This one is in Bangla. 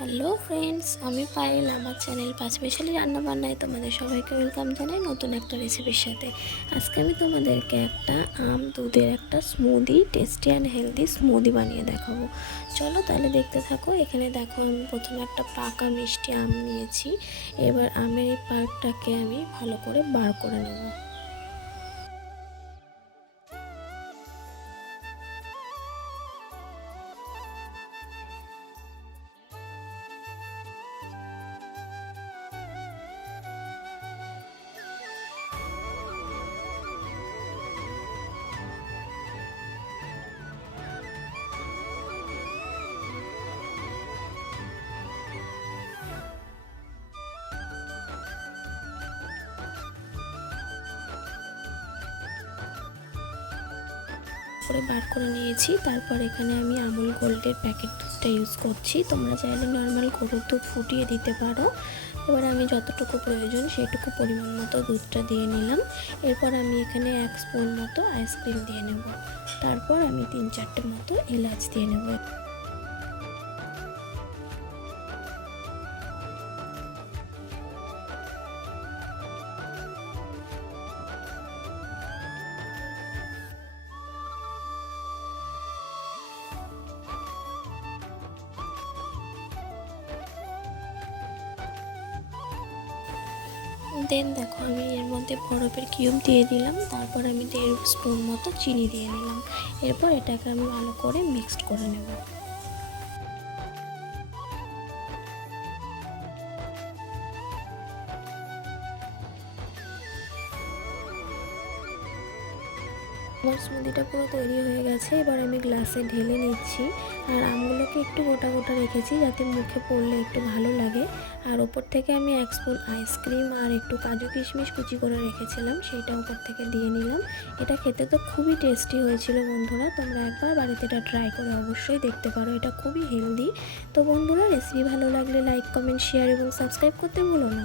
হ্যালো ফ্রেন্ডস, আমি পায়েল। আমার চ্যানেল পাঁচমিশালি রান্নাবান্নায় তোমাদের সবাইকে ওয়েলকাম জানাই নতুন একটা রেসিপির সাথে। আজকে আমি তোমাদেরকে একটা দুধের একটা smoothie, tasty and healthy smoothie বানিয়ে দেখাবো। চলো তাহলে দেখতে থাকো। এখানে দেখো, আমি প্রথমে একটা পাকা মিষ্টি আম নিয়েছি। এবার আমের এই পাল্পটাকে আমি ভালো করে বার করে নেবো। করে বার করে নিয়েছি। তারপর এখানে আমি আমুল গোল্ডের প্যাকেট দুধটা ইউজ করছি। তোমরা চাইলে নর্মাল গরুর দুধ ফুটিয়ে দিতে পারো। এবার আমি যতটুকু প্রয়োজন সেটুকু পরিমাণ মতো দুধটা দিয়ে নিলাম। এরপর আমি এখানে 1 স্পুন মতো আইসক্রিম দিয়ে নেব। তারপর আমি 3-4টে মতো এলাচ দিয়ে নেব। দেন দেখো, আমি এর মধ্যে বরফের কিউব দিয়ে দিলাম। তারপর আমি 1.5 স্পুন মতো চিনি দিয়ে নিলাম। এরপর এটাকে আমি ভালো করে মিক্সড করে নেব। আমার স্মুদিটা পুরো তৈরি হয়ে গেছে। এবার আমি গ্লাসে ঢেলে নিচ্ছি। আর আমগুলোকে একটু গোটা গোটা রেখেছি যাতে মুখে পড়লে একটু ভালো লাগে। আর ওপর থেকে আমি 1 স্পুন আইসক্রিম আর একটু কাজু কিশমিশ কুচি করে রেখেছিলাম, সেইটা ওপর থেকে দিয়ে নিলাম। এটা খেতে তো খুবই টেস্টি হয়েছিল বন্ধুরা। তোমরা একবার বাড়িতে এটা ট্রাই করে অবশ্যই দেখতে পারো। এটা খুবই হেলদি। তো বন্ধুরা, রেসিপি ভালো লাগলে লাইক, কমেন্ট, শেয়ার এবং সাবস্ক্রাইব করতে ভুলো না।